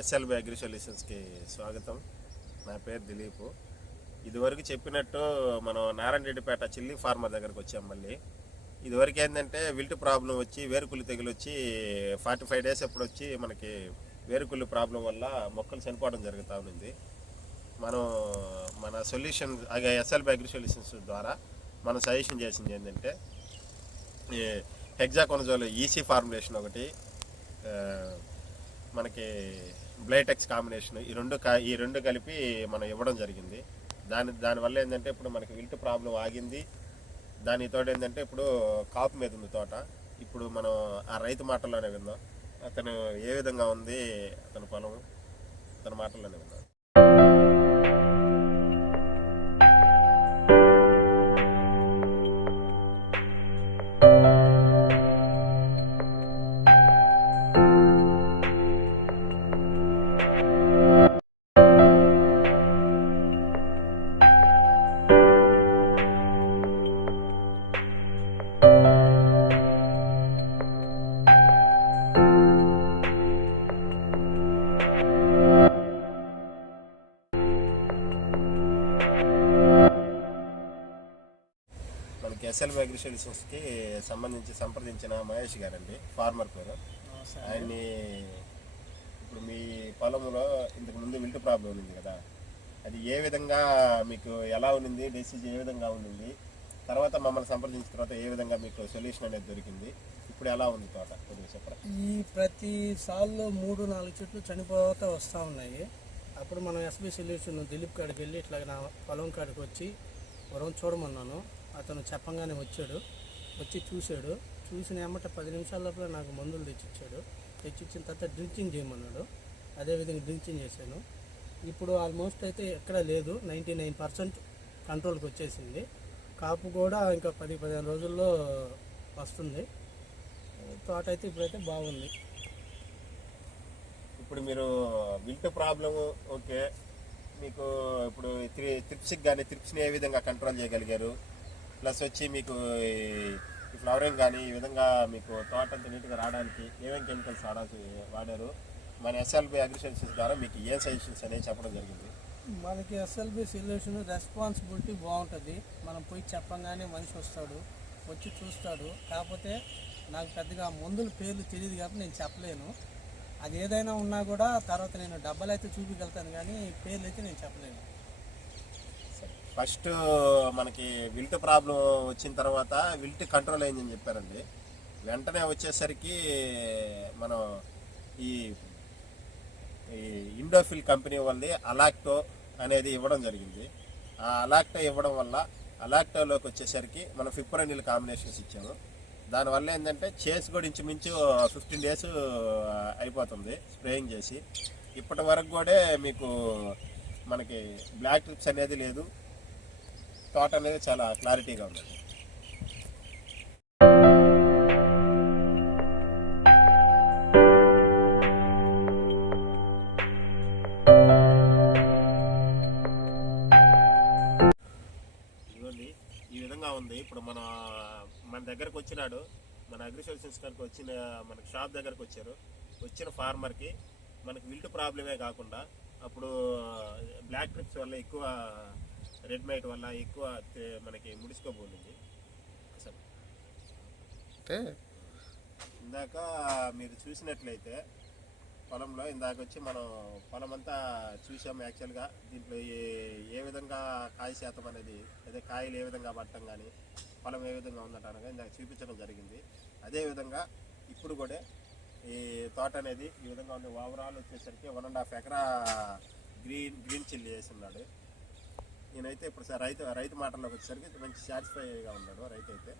SLB agri సొల్యూషన్స్కి స్వాగతం. నా పేరు దిలీప్. ఇదివరకు చెప్పినట్టు మనం నారాయణరెడ్డిపేట చిల్లి ఫార్మర్ దగ్గరకు వచ్చాం మళ్ళీ. ఇదివరకు ఏంటంటే విల్ట్ ప్రాబ్లం వచ్చి వేరుకుళ్ళు తెగులు వచ్చి ఫార్టీ ఫైవ్ డేస్ ఎప్పుడు వచ్చి మనకి వేరుకుళ్ళు ప్రాబ్లం వల్ల మొక్కలు చనిపోవడం జరుగుతూ ఉంది. మనం మన సొల్యూషన్ ఎస్ఎల్బి అగ్రి సొల్యూషన్స్ ద్వారా మనం సజెషన్ చేసింది ఏంటంటే హెగ్జాకొనజోల్ ఈసీ ఫార్ములేషన్ ఒకటి మనకి బ్లైటెక్స్ కాంబినేషన్ ఈ రెండు ఈ రెండు కలిపి మనం ఇవ్వడం జరిగింది. దాని దానివల్ల ఏంటంటే ఇప్పుడు మనకి విల్ట్ ప్రాబ్లం ఆగింది. దానితో ఏంటంటే ఇప్పుడు కాపు మీద ఉంది తోట. ఇప్పుడు మనం ఆ రైతు మాటల్లోనే విందాం. అతను ఏ విధంగా ఉంది? అతని పొలం అతని మాటల్లోనే విందాం. ఎస్ఎల్బి అగ్రి సంబంధించి సంప్రదించిన మహేష్ గారండి ఫార్మర్ పేరు. ఆయన్ని ఇప్పుడు మీ పొలంలో ఇంతకుముందు విల్టు విల్ట్ ప్రాబ్లం ఉంది కదా అది ఏ విధంగా మీకు ఎలా ఉన్నింది డిసీజ్ ఏ విధంగా ఉన్నింది తర్వాత మమ్మల్ని సంప్రదించిన తర్వాత ఏ విధంగా మీకు సొల్యూషన్ అనేది దొరికింది ఇప్పుడు ఎలా ఉంది తోట? కొద్దిగా చెప్పరా? ఈ ప్రతి సాల్లో మూడు నాలుగు చెట్లు చనిపోతా వస్తూ ఉన్నాయి. అప్పుడు మనం ఎస్బీ సొల్యూషన్ దిలీప్ కాడికి వెళ్ళి ఇట్లా నా పొలం కాడికి వచ్చి పొలం చూడమన్నాను. అతను చెప్పంగానే వచ్చాడు. వచ్చి చూశాడు. చూసిన ఏమంటే పది నిమిషాల లోపల నాకు మందులు తెచ్చిచ్చాడు. తెచ్చిచ్చిన తర్వాత డ్రింకింగ్ చేయమన్నాడు. అదేవిధంగా డ్రింకింగ్ చేశాను. ఇప్పుడు ఆల్మోస్ట్ అయితే ఎక్కడా లేదు. నైంటీ నైన్ పర్సెంట్ కంట్రోల్కి వచ్చేసింది. కాపు కూడా ఇంకా పది పదిహేను రోజుల్లో వస్తుంది. తోట అయితే ఇప్పుడైతే బాగుంది. ఇప్పుడు మీరు విల్ట్ ప్రాబ్లం ఓకే. మీకు ఇప్పుడు త్రిప్స్కి కానీ త్రిప్స్ని ఏ విధంగా కంట్రోల్ చేయగలిగారు? ప్లస్ వచ్చి మీకు ఈ ఫ్లవరింగ్ కానీ ఈ విధంగా మీకు తోట అంత నీట్గా రావడానికి ఏమేమి కెమికల్స్ వాడాల్సి వాడారు? మన ఎస్ఎల్బి అగ్రికల్చర్స్ ద్వారా మీకు ఏం సజెషన్స్ అనేవి చెప్పడం జరిగింది? మనకి ఎస్ఎల్బి సొల్యూషన్ రెస్పాన్సిబిలిటీ బాగుంటుంది. మనం పోయి చెప్పంగానే మనిషి వస్తాడు వచ్చి చూస్తాడు. కాకపోతే నాకు పెద్దగా మందుల పేర్లు తెలియదు కాబట్టి నేను చెప్పలేను. అది ఏదైనా ఉన్నా కూడా తర్వాత నేను డబ్బలు అయితే చూపించగలుగుతాను కానీ పేర్లు అయితే నేను చెప్పలేను. ఫస్ట్ మనకి విల్ట్ ప్రాబ్లం వచ్చిన తర్వాత విల్ట్ కంట్రోల్ అయిందని చెప్పారండి. వెంటనే వచ్చేసరికి మనం ఈ ఈ ఇండోఫిల్ కంపెనీ వాళ్ళది అలాక్టో అనేది ఇవ్వడం జరిగింది. ఆ అలాక్టో ఇవ్వడం వల్ల అలాక్టోలోకి వచ్చేసరికి మనం ఫిప్రోనిల్ కాంబినేషన్స్ ఇచ్చాము. దానివల్ల ఏంటంటే చేస్ కూడా ఇంచుమించు ఫిఫ్టీన్ డేస్ అయిపోతుంది స్ప్రేయింగ్ చేసి. ఇప్పటి వరకు కూడా మీకు మనకి బ్లాక్ ట్రిప్స్ అనేది లేదు. తోట అనేది చాలా క్లారిటీగా ఉంది. ఈ విధంగా ఉంది. ఇప్పుడు మన మన దగ్గరకు వచ్చినాడు మన అగ్రికల్చర్ దగ్గరకు వచ్చిన మన షాప్ దగ్గరకు వచ్చారు. వచ్చిన ఫార్మర్కి మనకి విల్ట్ ప్రాబ్లమే కాకుండా అప్పుడు బ్లాక్ ట్రిప్స్ వల్ల ఎక్కువ రెడ్ మైట్ వల్ల ఎక్కువ మనకి ముడిసుకోబోతుంది అసలు అంటే ఇందాక మీరు చూసినట్లయితే పొలంలో ఇందాక వచ్చి మనం పొలం అంతా చూసాము యాక్చువల్గా. దీంట్లో ఏ ఏ విధంగా కాయ శాతం అనేది అదే కాయలు ఏ విధంగా పట్టడం కానీ పొలం ఏ విధంగా ఉందట ఇందాక చూపించడం జరిగింది. అదేవిధంగా ఇప్పుడు కూడా ఈ తోట అనేది ఈ విధంగా ఉంది. ఓవరాల్ వచ్చేసరికి వన్ అండ్ హాఫ్ ఎకరా గ్రీన్ గ్రీన్ చిల్లీ వేసి ఉన్నాడు నేనైతే ఇప్పుడు సార్ రైతు రైతు మాటల్లోకి వచ్చేసరికి మంచి సాటిస్ఫైగా ఉన్నాడు రైతు అయితే.